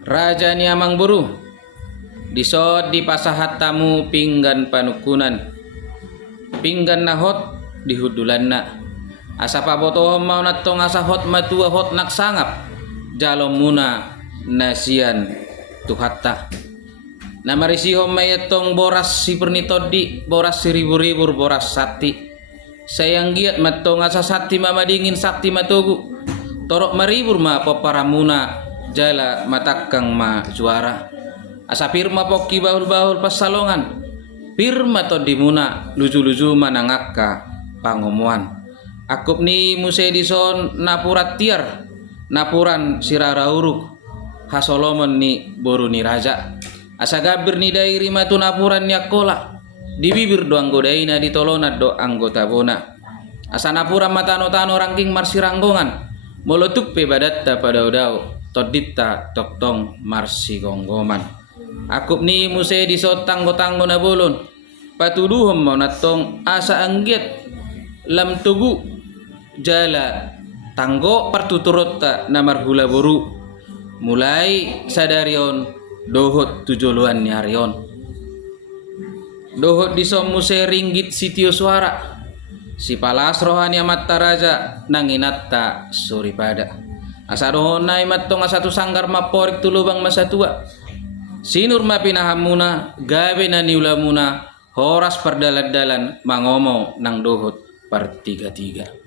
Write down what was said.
Raja ni amang buru disod di pasahat tamu pinggan panukunan pinggan nahot dihudulan na asa pabotohom mau natong asa hot matua hot nak sangap jalom muna nasian tuhatta na marisihom mayetong boras si pernitodi boras si ribu-ribur boras sati sayang giat matong asa sati mamadingin sakti matugu torok maribur ma paparamuna jala matakang ma juara asa pirma poki bahul-bahul pasalongan pirma to dimuna luju-luju manangaka pangomuan akup ni muse dison napurat tiar napuran sirara uruk hasolomon ni boru ni raja asa gabir ni dairi matu napuran yakola di bibir do anggodaina di tolona do anggota bona asa napuran matano-tano rangking marsiranggongan molotuk pe badatta pada udao todita toktong marsi gonggoman akup ni muse di sotanggo-tanggo na bolon patuduhom mau natong asa angget lam tugu jala tanggo partuturota namar hula buru mulai sadarion dohot tujuluan nyarion dohot di som muse ringgit sitio suara si palas rohani amat taraja nanginatta suripada asa dohonay matong asa tu sanggar maporik tulubang masatua sinur mapinahamuna gabe na niulamuna horas perdalad-dalan mangomo nang dohot per tiga-tiga